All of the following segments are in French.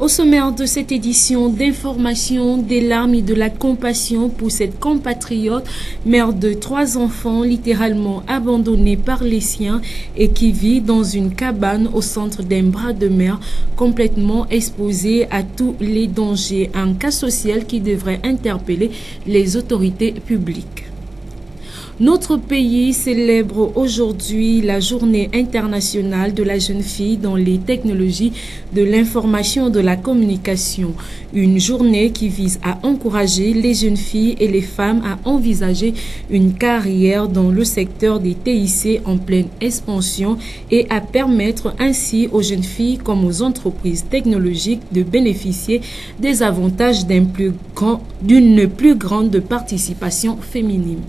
Au sommaire de cette édition d'information, des larmes et de la compassion pour cette compatriote, mère de 3 enfants littéralement abandonnée par les siens et qui vit dans une cabane au centre d'un bras de mer complètement exposée à tous les dangers. Un cas social qui devrait interpeller les autorités publiques. Notre pays célèbre aujourd'hui la journée internationale de la jeune fille dans les technologies de l'information et de la communication. Une journée qui vise à encourager les jeunes filles et les femmes à envisager une carrière dans le secteur des TIC en pleine expansion et à permettre ainsi aux jeunes filles comme aux entreprises technologiques de bénéficier des avantages d'une plus grande participation féminine.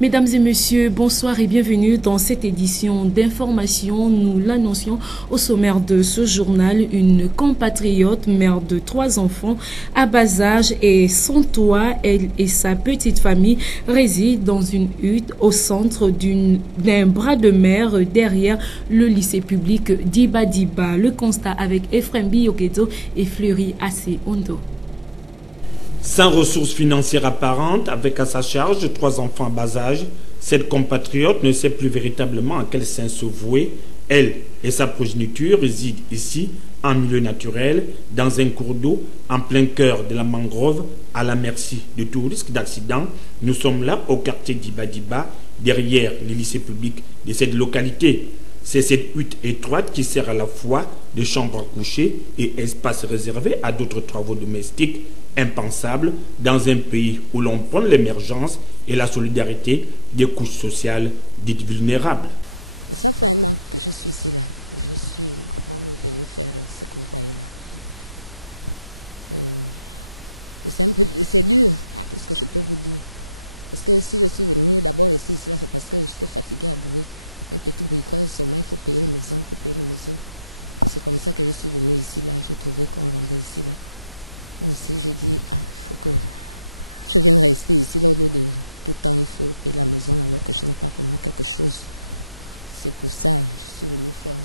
Mesdames et messieurs, bonsoir et bienvenue dans cette édition d'information. Nous l'annoncions au sommaire de ce journal. Une compatriote, mère de 3 enfants à bas âge et sans toit, elle et sa petite famille résident dans une hutte au centre d'un bras de mer derrière le lycée public d'Ibadiba. Le constat avec Ephraim Biyogedo et Fleury Assez-Ondo. Sans ressources financières apparentes, avec à sa charge 3 enfants à bas âge, cette compatriote ne sait plus véritablement à quel sein se vouer. Elle et sa progéniture résident ici, en milieu naturel, dans un cours d'eau, en plein cœur de la mangrove, à la merci de tout risque d'accident. Nous sommes là au quartier d'Ibadiba, derrière le lycée public de cette localité. C'est cette hutte étroite qui sert à la fois de chambre à coucher et espace réservé à d'autres travaux domestiques. Impensable dans un pays où l'on prône l'émergence et la solidarité des couches sociales dites vulnérables. Ça fait 1 an que je suis ici, là. Je suis moi-même venue faire ce que vous voyez là. C'est dur, tout ce que je peux vous dire. Parce que si je suis venue d'abord ici, là, c'est parce que j'étais fatiguée à louer. Un petit bricole seulement, il faut payer les maisons, il faut payer les maisons. C'est comme ça que je suis venue ici, là. J'ai trouvé qu'on vendait ici, là. Moi aussi, j'ai dit, il faut que je vienne rester ici, là, au lieu de tout le temps, il faut payer la maison, alors que je n'ai pas vraiment quelque chose. C'est pour ça que je suis venue faire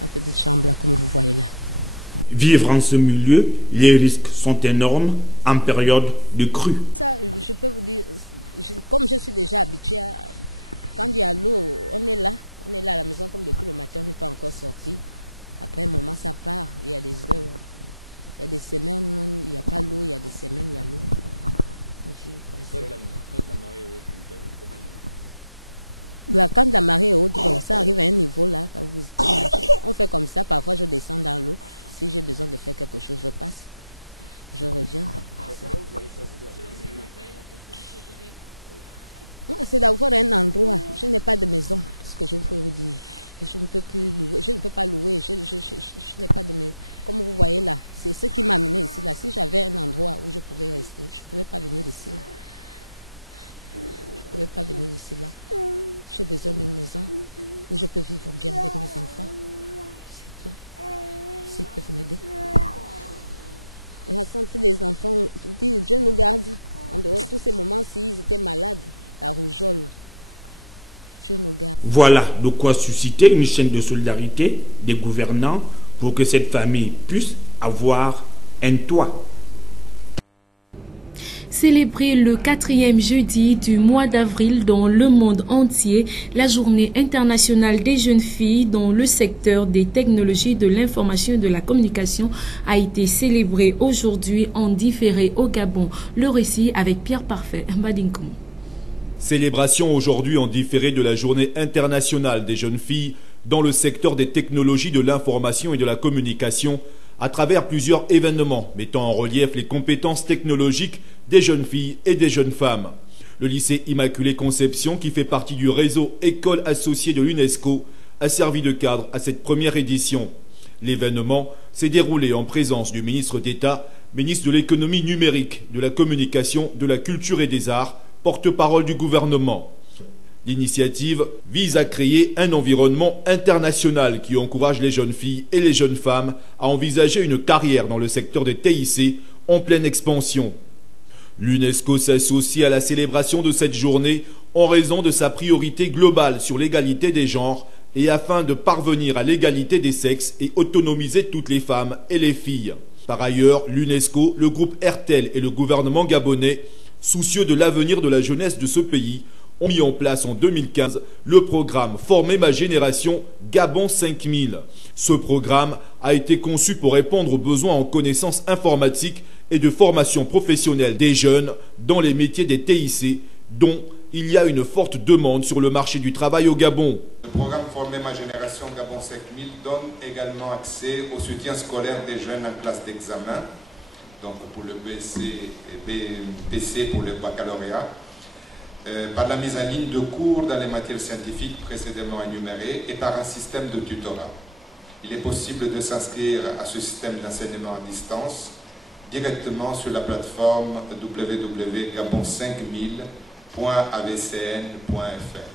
ma petite chambre, là, comme vous voyez là. Vivre en ce milieu, les risques sont énormes en période de crue. Ça, je peux vous dire, comme je suis déjà habituée, quand il y a l'eau, on est là à la maison, comme depuis le matin, on n'est pas encore sorti. Après un moment, ça part, il y a des heures. Il y a des semaines, il n'y a pas l'eau, il y a des semaines, il y a l'eau. Quand la marée est haute, bon, ça arrive à un niveau là, on fait comme ça, parfois je descends dans l'eau. Si j'ai besoin de faire quelque chose, je passe, je reviens. C'est d'avoir un endroit, je n'ai pas de maison, tout ce que je peux vous dire. Et je ne peux plus louer, je ne peux pas louer, je n'ai pas de maison. Comme vous voyez là, c'est ce qui m'a amené ici là. Si j'avais un endroit où je pouvais rester, je ne pouvais pas venir ici là. Je ne pouvais pas venir ici là. J'ai besoin d'une maison où je peux vivre bien avec mes enfants. C'est tout. S'ils peuvent m'aider. La santé des enfants, Dieu nous garde. En dehors de tous ces moments, s'ils étaient malades, la rougeole. Dieu nous garde. Voilà de quoi susciter une chaîne de solidarité des gouvernants pour que cette famille puisse avoir un toit. Célébrer le 4e jeudi du mois d'avril dans le monde entier, la journée internationale des jeunes filles dans le secteur des technologies de l'information et de la communication a été célébrée aujourd'hui en différé au Gabon. Le récit avec Pierre Parfait Mbadinkoum. Célébration aujourd'hui en différé de la journée internationale des jeunes filles dans le secteur des technologies de l'information et de la communication à travers plusieurs événements mettant en relief les compétences technologiques des jeunes filles et des jeunes femmes. Le lycée Immaculée Conception, qui fait partie du réseau Écoles associées de l'UNESCO, a servi de cadre à cette première édition. L'événement s'est déroulé en présence du ministre d'État, ministre de l'économie numérique, de la communication, de la culture et des arts, porte-parole du gouvernement. L'initiative vise à créer un environnement international qui encourage les jeunes filles et les jeunes femmes à envisager une carrière dans le secteur des TIC en pleine expansion. L'UNESCO s'associe à la célébration de cette journée en raison de sa priorité globale sur l'égalité des genres et afin de parvenir à l'égalité des sexes et autonomiser toutes les femmes et les filles. Par ailleurs, l'UNESCO, le groupe RTL et le gouvernement gabonais, soucieux de l'avenir de la jeunesse de ce pays, ont mis en place en 2015 le programme Former ma génération Gabon 5000. Ce programme a été conçu pour répondre aux besoins en connaissances informatiques et de formation professionnelle des jeunes dans les métiers des TIC, dont il y a une forte demande sur le marché du travail au Gabon. Le programme Former ma génération Gabon 5000 donne également accès au soutien scolaire des jeunes en classe d'examen, donc pour le BC pour le baccalauréat, par la mise en ligne de cours dans les matières scientifiques précédemment énumérées et par un système de tutorat. Il est possible de s'inscrire à ce système d'enseignement à distance directement sur la plateforme www.gabon5000.avcn.fr.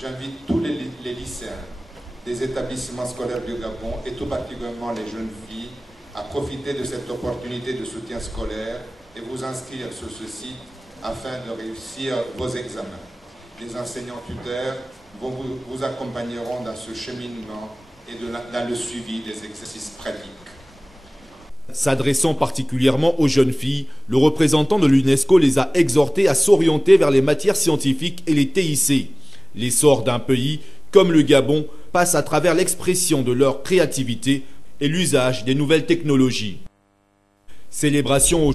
J'invite tous les lycéens des établissements scolaires du Gabon et tout particulièrement les jeunes filles à profiter de cette opportunité de soutien scolaire et vous inscrire sur ce site afin de réussir vos examens. Les enseignants tuteurs vous accompagneront dans ce cheminement et dans le suivi des exercices pratiques. S'adressant particulièrement aux jeunes filles, le représentant de l'UNESCO les a exhortées à s'orienter vers les matières scientifiques et les TIC. L'essor d'un pays, comme le Gabon, passe à travers l'expression de leur créativité et l'usage des nouvelles technologies. Célébration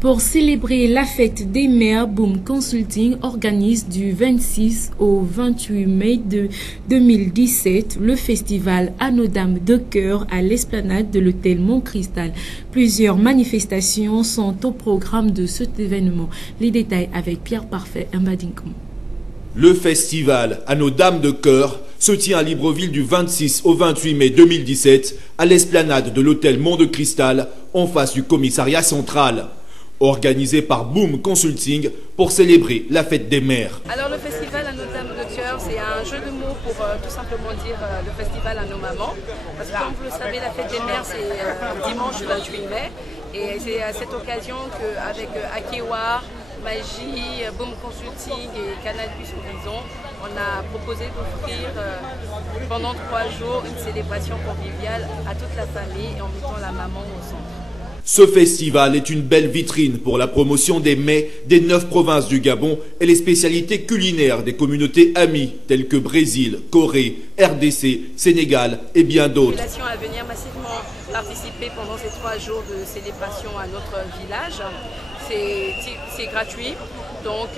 Pour célébrer la fête des mères, Boom Consulting organise du 26 au 28 mai de 2017 le festival à nos dames de cœur à l'esplanade de l'hôtel Mont-Cristal. Plusieurs manifestations sont au programme de cet événement. Les détails avec Pierre Parfait Mbadinkom. Le festival à nos dames de cœur se tient à Libreville du 26 au 28 mai 2017 à l'esplanade de l'hôtel Mont-de-Cristal en face du commissariat central. Organisé par Boom Consulting pour célébrer la fête des mères. Alors le festival à nos dames de cœur, c'est un jeu de mots pour tout simplement dire le festival à nos mamans. Parce que comme vous le savez, la fête des mères c'est dimanche 28 mai. Et c'est à cette occasion qu'avec Akiwa, Magie, Boom Consulting et Canal Plus Horizon, on a proposé d'offrir pendant 3 jours une célébration conviviale à toute la famille en mettant la maman au centre. Ce festival est une belle vitrine pour la promotion des mets des 9 provinces du Gabon et les spécialités culinaires des communautés amies telles que Brésil, Corée, RDC, Sénégal et bien d'autres. La population à venir massivement participer pendant ces 3 jours de célébration à notre village. C'est gratuit, donc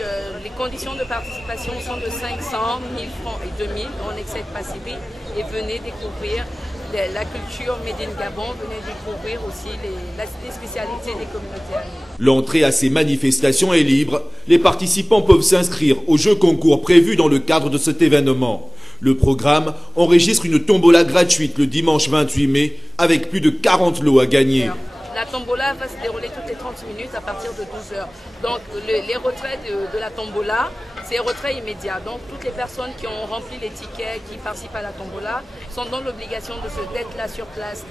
les conditions de participation sont de 500, 1000 francs et 2000, on n'excède pas ces prix et venez découvrir la culture Made in Gabon, venez découvrir aussi les spécialités des communautés amies. L'entrée à ces manifestations est libre. Les participants peuvent s'inscrire aux jeux concours prévus dans le cadre de cet événement. Le programme enregistre une tombola gratuite le dimanche 28 mai avec plus de 40 lots à gagner. La tombola va se dérouler toutes les 30 minutes à partir de 12 heures. Donc les retraits de la tombola, c'est retrait immédiat. Donc toutes les personnes qui ont rempli les tickets, qui participent à la tombola, sont dans l'obligation d'être là sur place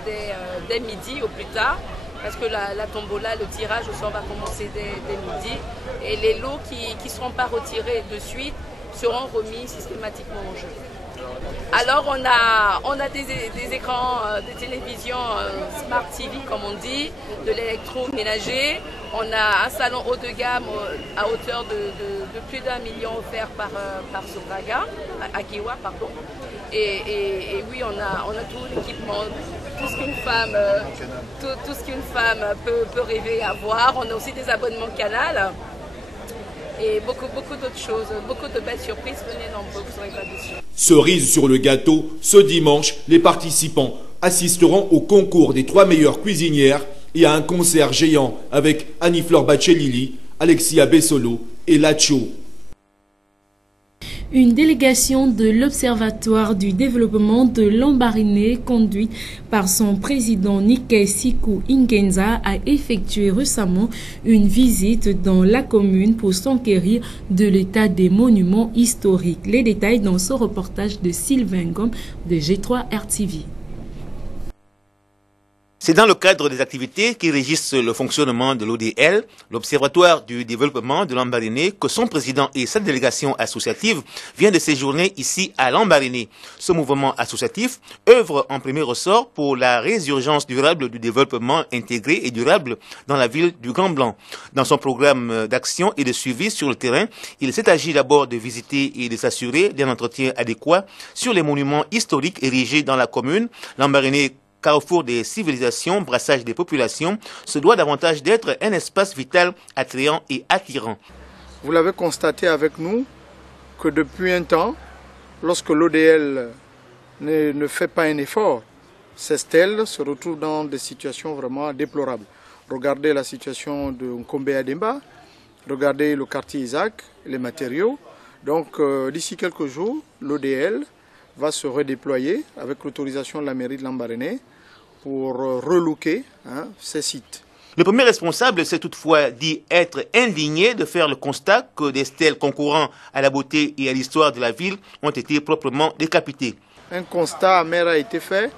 dès midi au plus tard. Parce que la tombola, le tirage au sort va commencer dès midi. Et les lots qui ne seront pas retirés de suite seront remis systématiquement au jeu. Alors on a des écrans de télévision Smart TV comme on dit, de l'électroménager, on a un salon haut de gamme à hauteur de plus d'1 million offert par Sobraga, Akiwa pardon, et oui on a tout l'équipement, tout ce qu'une femme peut rêver à voir. On a aussi des abonnements Canal. Et beaucoup d'autres choses, beaucoup de belles surprises, venez nombreux, vous serez pas déçus. Cerise sur le gâteau, ce dimanche, les participants assisteront au concours des 3 meilleures cuisinières et à un concert géant avec Annie-Fleur Bachelili, Alexia Bessolo et Lacho. Une délégation de l'Observatoire du développement de Lambaréné, conduite par son président Niké Sikou Ingenza, a effectué récemment une visite dans la commune pour s'enquérir de l'état des monuments historiques. Les détails dans ce reportage de Sylvain Gomme de G3 RTV. C'est dans le cadre des activités qui régissent le fonctionnement de l'ODL, l'Observatoire du développement de Lambaréné, que son président et sa délégation associative viennent de séjourner ici à Lambaréné. Ce mouvement associatif œuvre en premier ressort pour la résurgence durable du développement intégré et durable dans la ville du Grand Blanc. Dans son programme d'action et de suivi sur le terrain, il s'est agi d'abord de visiter et de s'assurer d'un entretien adéquat sur les monuments historiques érigés dans la commune. Lambaréné, carrefour des civilisations, brassage des populations, se doit davantage d'être un espace vital, attrayant et attirant. Vous l'avez constaté avec nous que depuis un temps, lorsque l'ODL ne fait pas un effort, ces stèles se retrouvent dans des situations vraiment déplorables. Regardez la situation de Nkombe Ademba, regardez le quartier Isaac, les matériaux. Donc d'ici quelques jours, l'ODL va se redéployer avec l'autorisation de la mairie de Lambaréné pour relooker ces sites. Le premier responsable s'est toutefois dit être indigné de faire le constat que des stèles concourant à la beauté et à l'histoire de la ville ont été proprement décapitées. Un constat amer a été fait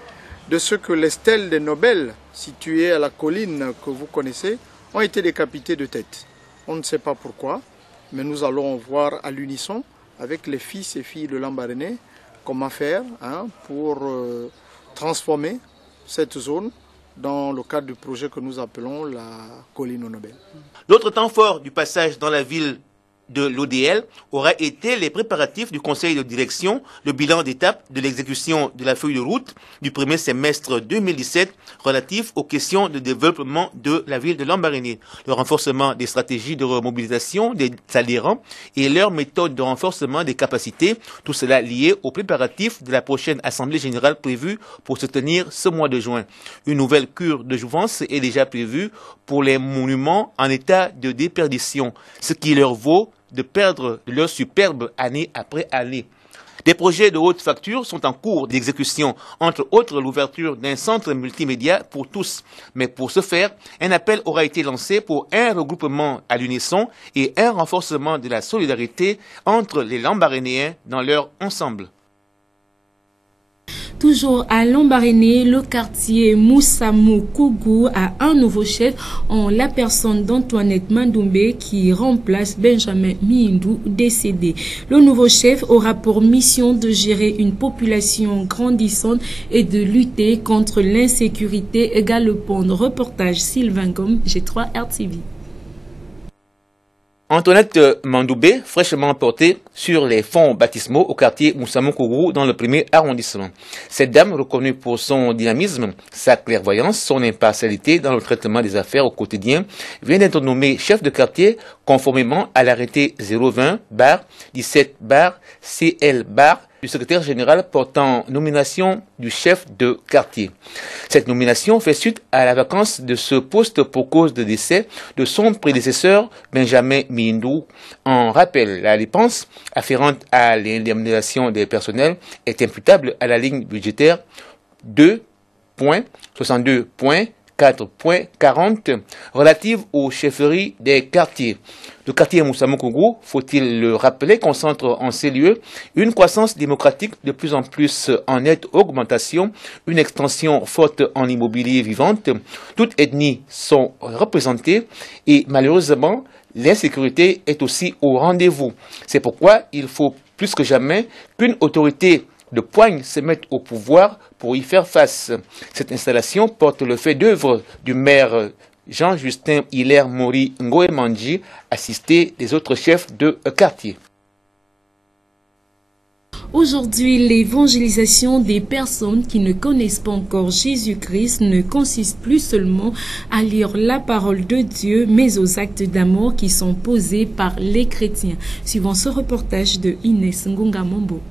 de ce que les stèles des Nobel situées à la colline que vous connaissez ont été décapitées de tête. On ne sait pas pourquoi, mais nous allons voir à l'unisson avec les fils et filles de Lambaréné comment faire pour transformer cette zone dans le cadre du projet que nous appelons la colline aux Nobel. L'autre temps fort du passage dans la ville de l'ODL aura été les préparatifs du conseil de direction, le bilan d'étape de l'exécution de la feuille de route du premier semestre 2017 relatif aux questions de développement de la ville de Lambaréné, le renforcement des stratégies de remobilisation des adhérents et leurs méthodes de renforcement des capacités, tout cela lié aux préparatifs de la prochaine assemblée générale prévue pour se tenir ce mois de juin. Une nouvelle cure de jouvence est déjà prévue pour les monuments en état de déperdition, ce qui leur vaut de perdre leur superbe année après année. Des projets de haute facture sont en cours d'exécution, entre autres l'ouverture d'un centre multimédia pour tous. Mais pour ce faire, un appel aura été lancé pour un regroupement à l'unisson et un renforcement de la solidarité entre les Lambarénéens dans leur ensemble. Toujours à Lambaréné, le quartier Moussamou Kougou a un nouveau chef en la personne d'Antoinette Mandoumbe qui remplace Benjamin Miindou décédé. Le nouveau chef aura pour mission de gérer une population grandissante et de lutter contre l'insécurité galopante. Reportage Sylvain Gomme, G3 RTV. Antoinette Mandoubé, fraîchement portée sur les fonds baptismaux au quartier Moussamou Kougou dans le 1er arrondissement. Cette dame, reconnue pour son dynamisme, sa clairvoyance, son impartialité dans le traitement des affaires au quotidien, vient d'être nommée chef de quartier conformément à l'arrêté 020-17-CL- du secrétaire général portant nomination du chef de quartier. Cette nomination fait suite à la vacance de ce poste pour cause de décès de son prédécesseur Benjamin Miindou. En rappel, la dépense afférente à l'indemnisation des personnels est imputable à la ligne budgétaire 2.62.4.40 relative aux chefferies des quartiers. Le quartier Moussamou Kougou, faut-il le rappeler, concentre en ces lieux une croissance démocratique de plus en plus en nette augmentation, une extension forte en immobilier vivante. Toutes ethnies sont représentées et malheureusement, l'insécurité est aussi au rendez-vous. C'est pourquoi il faut plus que jamais qu'une autorité de poigne se mette au pouvoir pour y faire face. Cette installation porte le fait d'œuvre du maire Jean-Justin Hilaire Mori Ngoemandji, assisté des autres chefs de quartier. Aujourd'hui, l'évangélisation des personnes qui ne connaissent pas encore Jésus-Christ ne consiste plus seulement à lire la parole de Dieu, mais aux actes d'amour qui sont posés par les chrétiens. Suivant ce reportage de Inès Ngungamombo.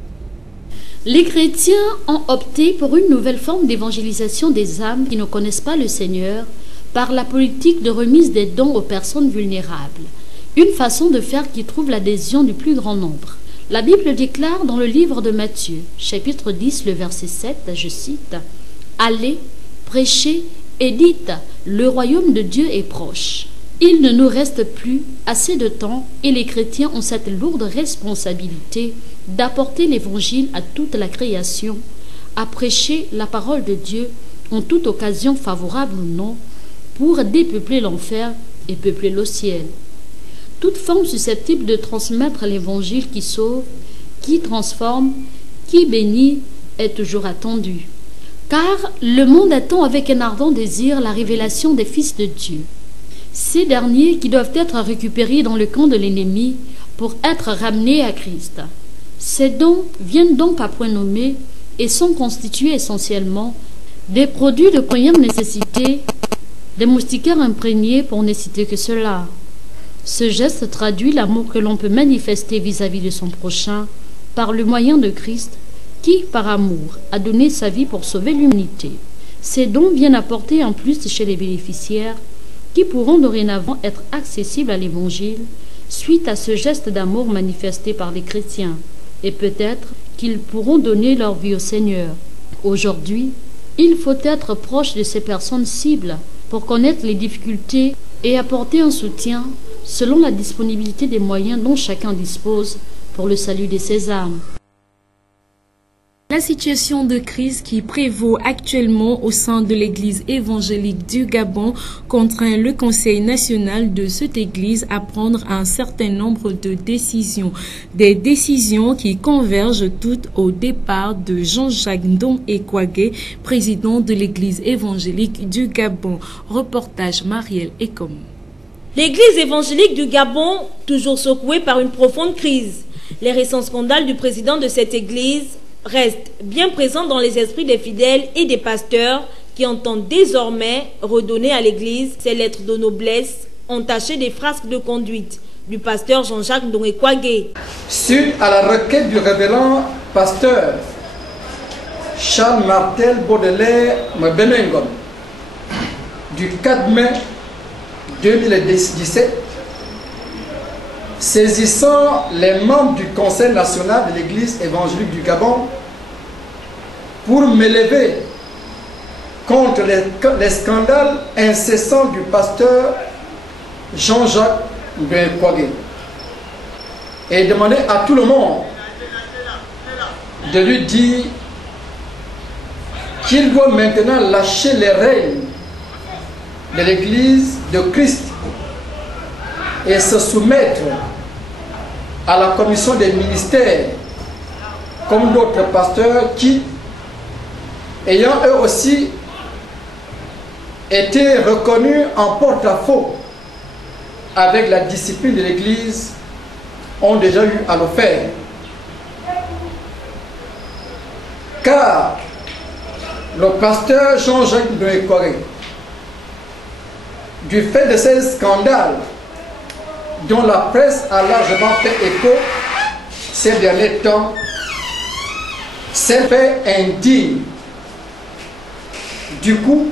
Les chrétiens ont opté pour une nouvelle forme d'évangélisation des âmes qui ne connaissent pas le Seigneur par la politique de remise des dons aux personnes vulnérables. Une façon de faire qui trouve l'adhésion du plus grand nombre. La Bible déclare dans le livre de Matthieu, chapitre 10, le verset 7, je cite, « Allez, prêchez et dites, le royaume de Dieu est proche. » Il ne nous reste plus assez de temps et les chrétiens ont cette lourde responsabilité d'apporter l'évangile à toute la création, à prêcher la parole de Dieu en toute occasion favorable ou non, pour dépeupler l'enfer et peupler le ciel. Toute forme susceptible de transmettre l'évangile qui sauve, qui transforme, qui bénit, est toujours attendue. Car le monde attend avec un ardent désir la révélation des fils de Dieu. Ces derniers qui doivent être récupérés dans le camp de l'ennemi pour être ramenés à Christ. Ces dons viennent donc à point nommé et sont constitués essentiellement des produits de première nécessité, des moustiquaires imprégnés pour ne citer que cela. Ce geste traduit l'amour que l'on peut manifester vis-à-vis de son prochain par le moyen de Christ qui, par amour, a donné sa vie pour sauver l'humanité. Ces dons viennent apporter en plus chez les bénéficiaires qui pourront dorénavant être accessibles à l'Évangile suite à ce geste d'amour manifesté par les chrétiens. Et peut-être qu'ils pourront donner leur vie au Seigneur. Aujourd'hui, il faut être proche de ces personnes cibles pour connaître les difficultés et apporter un soutien selon la disponibilité des moyens dont chacun dispose pour le salut de ses âmes. La situation de crise qui prévaut actuellement au sein de l'Église évangélique du Gabon contraint le Conseil national de cette Église à prendre un certain nombre de décisions. Des décisions qui convergent toutes au départ de Jean-Jacques Ndong Ekwage, président de l'Église évangélique du Gabon. Reportage Marielle Ekom. L'Église évangélique du Gabon, toujours secouée par une profonde crise. Les récents scandales du président de cette Église restent bien présents dans les esprits des fidèles et des pasteurs qui entendent désormais redonner à l'Église ses lettres de noblesse entachées des frasques de conduite du pasteur Jean-Jacques Ndong Ekwage. Suite à la requête du révérend pasteur Charles Martel Baudelaire Mbenengom du 4 mai 2017, saisissant les membres du Conseil national de l'Église évangélique du Gabon pour m'élever contre les scandales incessants du pasteur Jean-Jacques Ndong Ekwage et demander à tout le monde de lui dire qu'il doit maintenant lâcher les règnes de l'Église de Christ et se soumettre à la commission des ministères comme d'autres pasteurs qui, ayant eux aussi été reconnus en porte-à-faux avec la discipline de l'Église, ont déjà eu à le faire. Car le pasteur Jean-Jacques Ndong Ekwage, du fait de ces scandales dont la presse a largement fait écho ces derniers temps, s'est fait indigne. Du coup,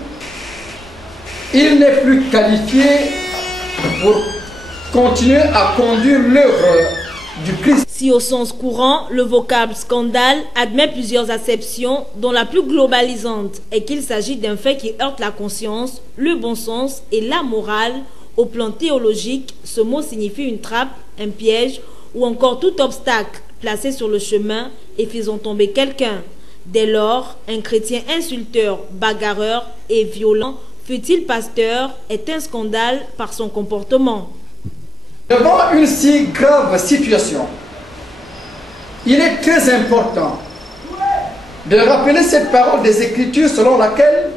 il n'est plus qualifié pour continuer à conduire l'œuvre du Christ. Si au sens courant, le vocable scandale admet plusieurs acceptions, dont la plus globalisante est qu'il s'agit d'un fait qui heurte la conscience, le bon sens et la morale. Au plan théologique, ce mot signifie une trappe, un piège ou encore tout obstacle placé sur le chemin et faisant tomber quelqu'un. Dès lors, un chrétien insulteur, bagarreur et violent, fût-il pasteur, est un scandale par son comportement. Devant une si grave situation, il est très important de rappeler cette parole des Écritures selon laquelle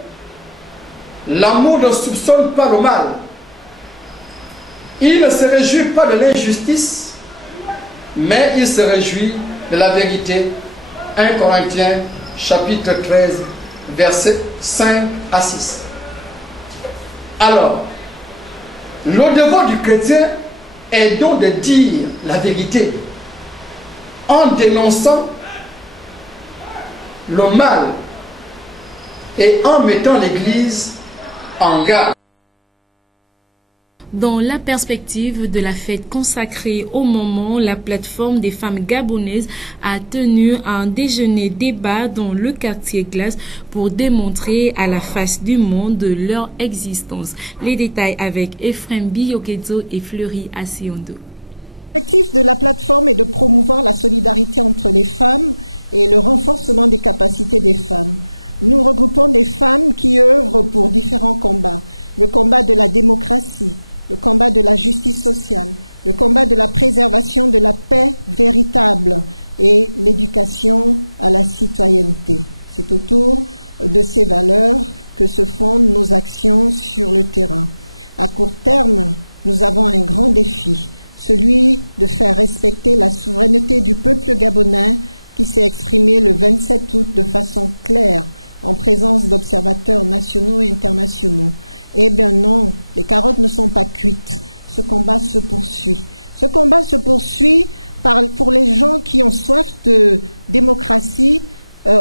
l'amour ne soupçonne pas le mal. Il ne se réjouit pas de l'injustice, mais il se réjouit de la vérité. 1 Corinthiens chapitre 13, versets 5 à 6. Alors, le devoir du chrétien est donc de dire la vérité en dénonçant le mal et en mettant l'Église en garde. Dans la perspective de la fête consacrée au moment, la plateforme des femmes gabonaises a tenu un déjeuner-débat dans le quartier Glace pour démontrer à la face du monde leur existence. Les détails avec Ephraim Biyokezo et Fleury Asiondo. L'objectif de la plateforme est de promouvoir la solidarité entre les femmes et le renforcement des capacités des femmes. nous regroupons des femmes qui œuvrent pour différents combats. Le combat de la démocratie, le combat de la justice sociale, le combat de la préservation de la paix véritable et l'éducation à la citoyenneté. C'est autour de ces valeurs que se fondent nos actions sur le terrain. À court terme, nous avons un grand défi, celui de faire respecter la souveraineté du peuple gabonais qui s'est exprimé le 27 août de façon claire en présence d'observateurs nationaux et internationaux. Eh bien non, les carottes ne sont pas cuites. Ce combat se poursuit. Ce combat se poursuit pour les gens qui ont soif de démocratie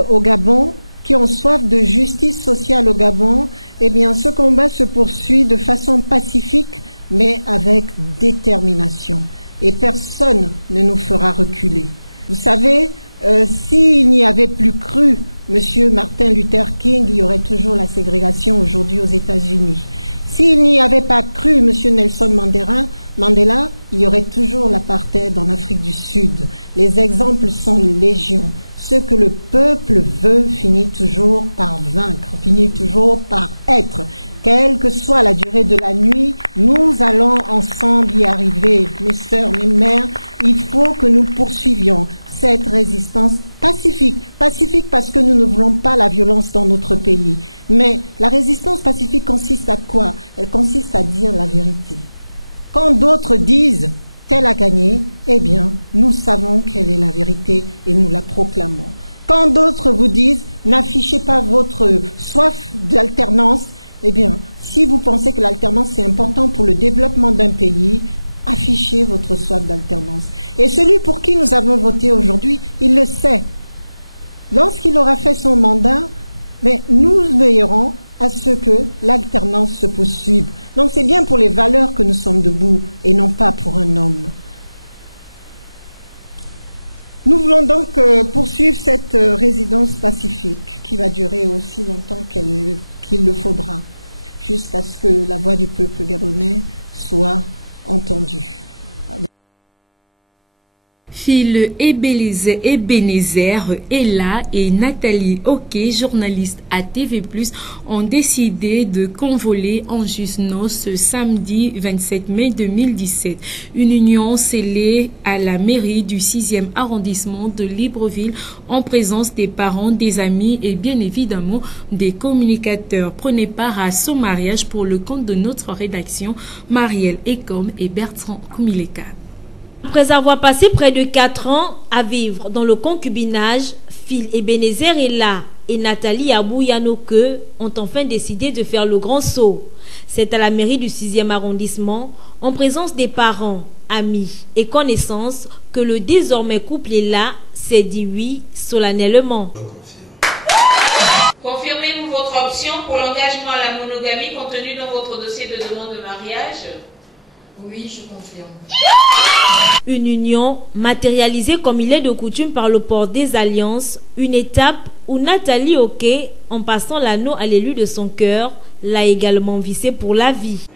au Gabon, qui ont soif de justice sociale au Gabon. Eh bien, ce combat se poursuit de façon pacifique, mais avec détermination. Et personne ne nous fera reculer. Vous savez, s'il n'y avait plus cru M. Martin Luther King, il y aurait toujours la ségrégation aujourd'hui aux États-Unis. S'il n'y avait pas cru M. Nelson Mandela, il y aurait toujours l'apartheid en Afrique du Sud. Les exemples sont légion. Ce que le peuple veut finit toujours par vaincre, finit toujours par être. Quelle que soit la durée de la nuit, nous allons ensemble y arriver. Mes sœurs, mes mères, il faut que nous poursuivions cette résistance pacifique. Pacifique parce que nous ne voulons pas la violence dans notre pays. Mais la résistance pacifique consiste à quoi? Elle consiste à dire la vérité. Quand d'autres disent « tel a gagné », eh bien, nous savons quelle est la vérité et nous la proclamons. Quand d'autres vous disent « n'affichez pas votre soif d'alternance », eh bien, si vous pensez que l'alternance c'est important pour le développement d'un pays, affichez votre soif d'alternance. Et celui pour qui nous avons voté aujourd'hui, il le sait. Lorsqu'il aura fait son mandat, mais nous veillerons à ce que l'alternance se poursuive. Donc c'est bien pour les valeurs que nous sommes debout et non pas pour un homme. Nous voulons donc poursuivre cette résidence pacifique qui va durer aussi longtemps qu'il le faudra, jusqu'à ce que la voix du peuple gabonais soit entendue. Phil Ebenezer, Ella et Nathalie Oké, journalistes à TV+, ont décidé de convoler en juste noces ce samedi 27 mai 2017. Une union scellée à la mairie du 6e arrondissement de Libreville en présence des parents, des amis et bien évidemment des communicateurs. Prenez part à ce mariage pour le compte de notre rédaction, Marielle Ekom et Bertrand Koumileka. Après avoir passé près de 4 ans à vivre dans le concubinage, Phil Ebenezer Ella et Nathalie Abouyanoke ont enfin décidé de faire le grand saut. C'est à la mairie du 6e arrondissement, en présence des parents, amis et connaissances, que le désormais couple Ella s'est dit oui solennellement. Confirmez-vous votre option pour l'engagement à la monogamie contenu dans votre dossier de demande de mariage? Oui, je confirme. Une union matérialisée comme il est de coutume par le port des alliances, une étape où Nathalie Oké, en passant l'anneau à l'élu de son cœur, l'a également vissé pour la vie.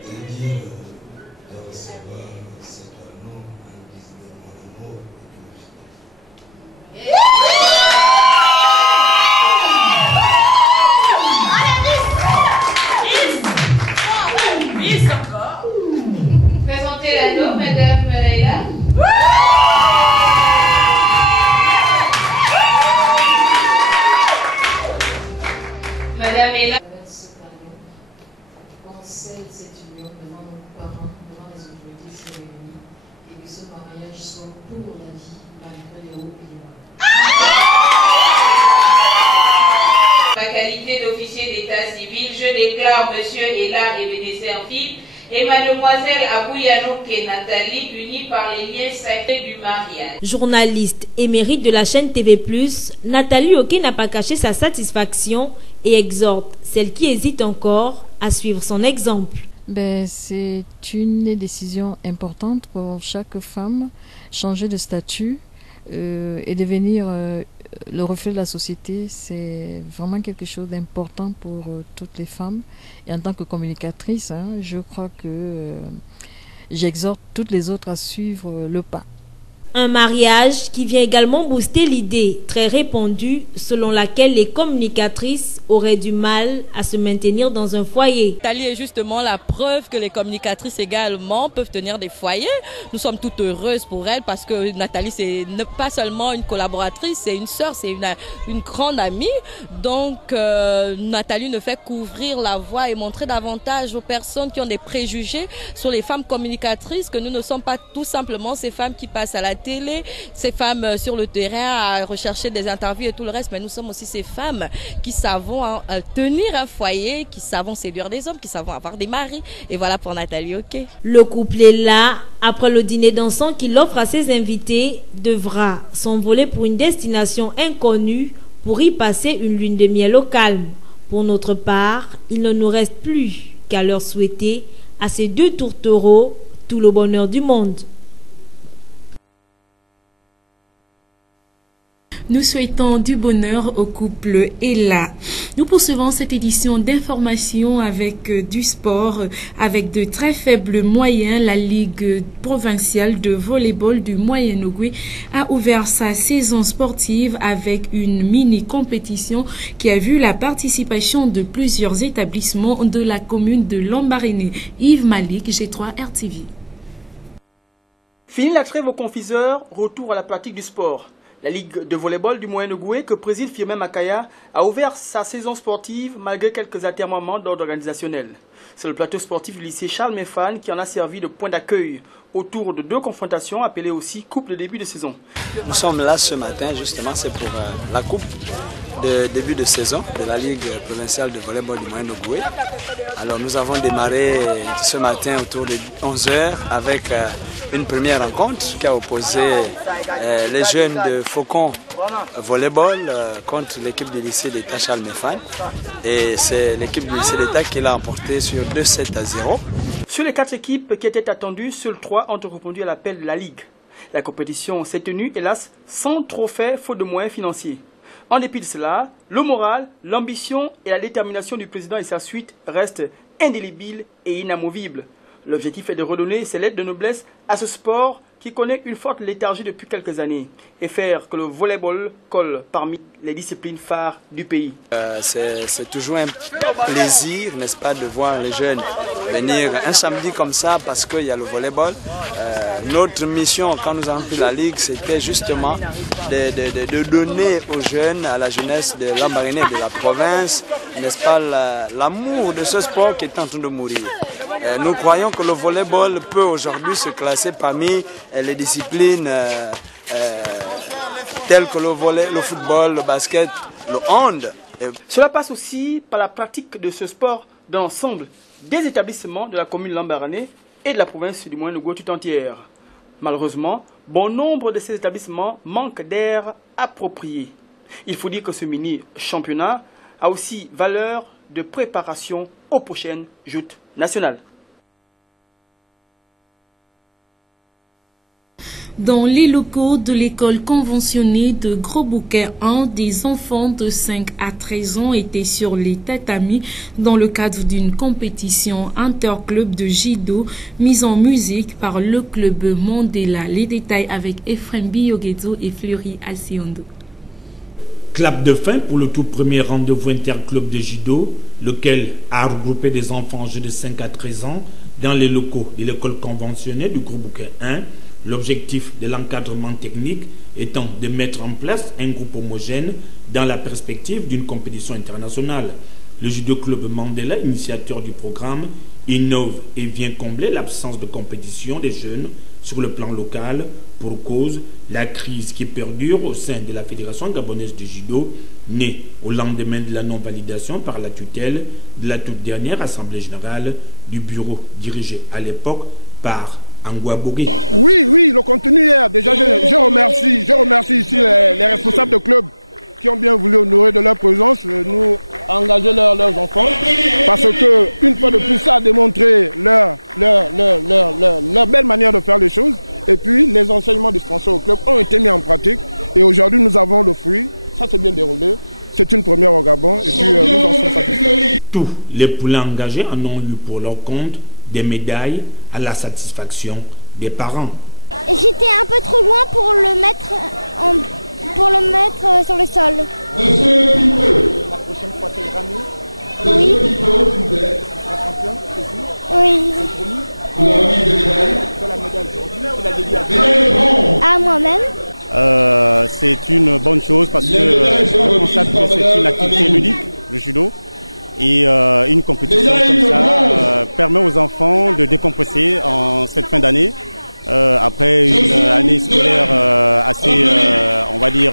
Monsieur Ella Ebenezer Phil et mademoiselle Abouyanoke Nathalie, unis par les liens sacrés du mariage. Journaliste émérite de la chaîne TV+, Nathalie Oké n'a pas caché sa satisfaction et exhorte celles qui hésitent encore à suivre son exemple. C'est une décision importante pour chaque femme, changer de statut et devenir le reflet de la société. C'est vraiment quelque chose d'important pour toutes les femmes. Et en tant que communicatrice, je crois que j'exhorte toutes les autres à suivre le pas. Un mariage qui vient également booster l'idée très répandue selon laquelle les communicatrices auraient du mal à se maintenir dans un foyer. Nathalie est justement la preuve que les communicatrices également peuvent tenir des foyers. Nous sommes toutes heureuses pour elle parce que Nathalie, c'est pas seulement une collaboratrice, c'est une sœur, c'est une grande amie. Donc Nathalie ne fait qu'ouvrir la voie et montrer davantage aux personnes qui ont des préjugés sur les femmes communicatrices que nous ne sommes pas tout simplement ces femmes qui passent à la télé, ces femmes sur le terrain à rechercher des interviews et tout le reste, mais nous sommes aussi ces femmes qui savons tenir un foyer, qui savons séduire des hommes, qui savons avoir des maris. Et voilà pour Nathalie, ok. Le couple est là. Après le dîner dansant qu'il offre à ses invités, devra s'envoler pour une destination inconnue pour y passer une lune de miel au calme. Pour notre part, il ne nous reste plus qu'à leur souhaiter à ces deux tourtereaux tout le bonheur du monde. Nous souhaitons du bonheur au couple Ella. Nous poursuivons cette édition d'information avec du sport. Avec de très faibles moyens, la Ligue provinciale de volleyball du Moyen-Ogooué a ouvert sa saison sportive avec une mini-compétition qui a vu la participation de plusieurs établissements de la commune de Lambaréné. Yves Malik, G3 RTV. Fini la trêve aux confiseurs, retour à la pratique du sport. La Ligue de volleyball du Moyen-Ogooué, que préside Firmin Makaya, a ouvert sa saison sportive malgré quelques atermoiements d'ordre organisationnel. C'est le plateau sportif du lycée Charles Meffane qui en a servi de point d'accueil autour de deux confrontations appelées aussi coupe de début de saison. Nous sommes là ce matin, justement, c'est pour la coupe de début de saison de la Ligue provinciale de volleyball du Moyen-Ogooué. Alors nous avons démarré ce matin autour de 11 h avec une première rencontre qui a opposé les jeunes de Faucon Volleyball contre l'équipe du lycée d'État Charles Meffane. Et c'est l'équipe du lycée d'État qui l'a emporté sur 2-7-0. Sur les 4 équipes qui étaient attendues, seules 3 ont répondu à l'appel de la Ligue. La compétition s'est tenue, hélas, sans trophée faute de moyens financiers. En dépit de cela, le moral, l'ambition et la détermination du président et sa suite restent indélébiles et inamovibles. L'objectif est de redonner ses lettres de noblesse à ce sport qui connaît une forte léthargie depuis quelques années et faire que le volleyball colle parmi les disciplines phares du pays. C'est toujours un plaisir, n'est-ce pas, de voir les jeunes venir un samedi comme ça parce qu'il y a le volleyball. Notre mission quand nous avons pris la Ligue, c'était justement de donner aux jeunes, à la jeunesse de Lambaréné et de la province, n'est-ce pas, l'amour de ce sport qui est en train de mourir. Nous croyons que le volleyball peut aujourd'hui se classer parmi les disciplines telles que le volley, le football, le basket, le hand. Cela passe aussi par la pratique de ce sport dans l'ensemble des établissements de la commune Lambaréné et de la province du Moyen-Ogooué tout entière. Malheureusement, bon nombre de ces établissements manquent d'air approprié. Il faut dire que ce mini-championnat a aussi valeur de préparation aux prochaines joutes nationales. Dans les locaux de l'école conventionnée de Gros-Bouquet 1, des enfants de 5 à 13 ans étaient sur les tatamis dans le cadre d'une compétition interclub de judo mise en musique par le club Mandela. Les détails avec Ephraim Biyogezo et Fleury Asiondo. Clap de fin pour le tout premier rendez-vous interclub de judo, lequel a regroupé des enfants âgés de 5 à 13 ans dans les locaux de l'école conventionnée du Gros-Bouquet 1. L'objectif de l'encadrement technique étant de mettre en place un groupe homogène dans la perspective d'une compétition internationale. Le judo club Mandela, initiateur du programme, innove et vient combler l'absence de compétition des jeunes sur le plan local pour cause la crise qui perdure au sein de la Fédération gabonaise de judo, née au lendemain de la non-validation par la tutelle de la toute dernière Assemblée générale du bureau dirigé à l'époque par Oui, le contenu hier, déjà je remercie ici les responsables de club qui ont bien voulu honorer de leur présence, nous engager leurs enfants, parce que une fois de plus ça a démontré leur belle manière de faire les choses, et puis les enseignements dispensés au club ont été mis en pratique, et aujourd'hui nous avons le fruit, ça s'est bien déroulé, c'est une première au Gabon, et puis nous en sommes satisfaits. Tous les poulains engagés en ont eu pour leur compte des médailles à la satisfaction des parents. J'étais un peu trop loin pour le mettre, sur le sol. La prochaine fois, tu iras mieux? Oui. Tu seras championne? Oui. À moi-même. C'est une bonne chose parce que on constate que c'est une activité ludique, le judo. Et une compétition comme ça permet aux enfants de décompresser en cette fin d'année. Après une année scolaire on va dire,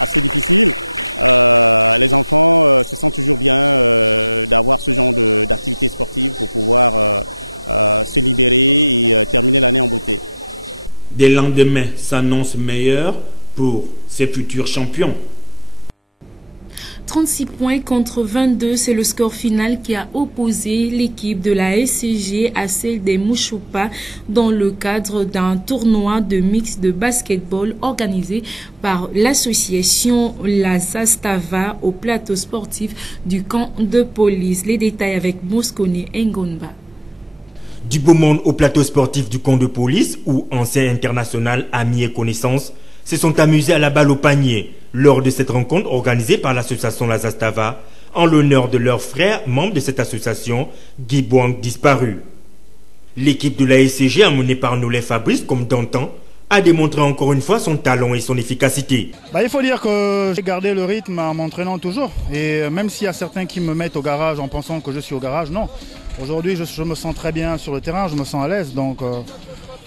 assez difficile. Les enfants se sentent toujours bien d'avoir ce genre d'activité sportive pour pouvoir se libérer et terminer l'année en beauté. Des lendemains s'annoncent meilleurs pour ces futurs champions. 36 points contre 22, c'est le score final qui a opposé l'équipe de la SCG à celle des Mouchoupa dans le cadre d'un tournoi de mix de basketball organisé par l'association La Zastava au plateau sportif du camp de police. Les détails avec Moscone Ngonba. Du beau monde au plateau sportif du camp de police où anciens internationaux, amis et connaissances se sont amusés à la balle au panier lors de cette rencontre organisée par l'association La Zastava en l'honneur de leur frère, membre de cette association, Guy Bouang, disparu. L'équipe de la SCG, amenée par Nolé Fabrice comme d'antan, a démontré encore une fois son talent et son efficacité. Il faut dire que j'ai gardé le rythme en m'entraînant toujours. Et même s'il y a certains qui me mettent au garage en pensant que je suis au garage, non. Aujourd'hui, je me sens très bien sur le terrain, je me sens à l'aise. Donc,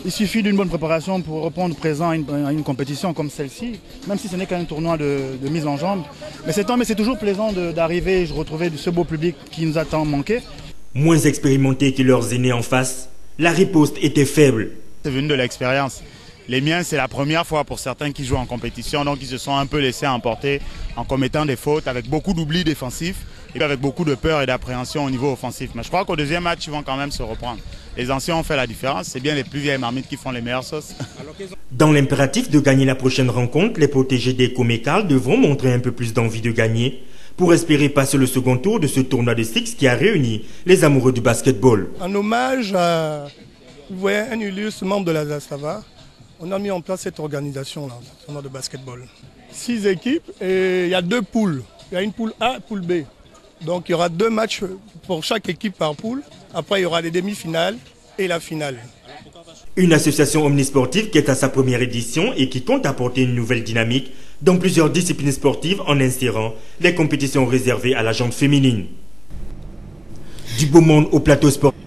il suffit d'une bonne préparation pour répondre présent à une compétition comme celle-ci, même si ce n'est qu'un tournoi de mise en jambe. Mais c'est toujours plaisant d'arriver et de retrouver ce beau public qui nous a tant manqué. Moins expérimentés que leurs aînés en face, la riposte était faible. C'est venu de l'expérience. Les miens, c'est la première fois pour certains qui jouent en compétition, donc ils se sont un peu laissés emporter en commettant des fautes avec beaucoup d'oubli défensif et avec beaucoup de peur et d'appréhension au niveau offensif. Mais je crois qu'au deuxième match, ils vont quand même se reprendre. Les anciens ont fait la différence, c'est bien les plus vieilles marmites qui font les meilleures sauces. Dans l'impératif de gagner la prochaine rencontre, les protégés des Comécal devront montrer un peu plus d'envie de gagner pour espérer passer le second tour de ce tournoi de Six qui a réuni les amoureux du basketball. En hommage à un illustre membre de la Zastava, on a mis en place cette organisation-là, le tournoi de basketball. 6 équipes et il y a 2 poules. Il y a une poule A et une poule B. Donc il y aura 2 matchs pour chaque équipe par poule. Après il y aura les demi-finales et la finale. Une association omnisportive qui est à sa première édition et qui compte apporter une nouvelle dynamique dans plusieurs disciplines sportives en insérant les compétitions réservées à la gente féminine. Du beau monde au plateau sportif.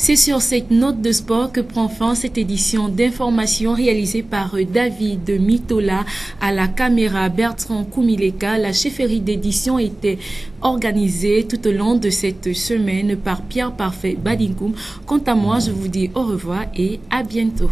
C'est sur cette note de sport que prend fin cette édition d'information réalisée par David Mitola à la caméra Bertrand Koumileka. La chefferie d'édition était organisée tout au long de cette semaine par Pierre Parfait Badinkoum. Quant à moi, je vous dis au revoir et à bientôt.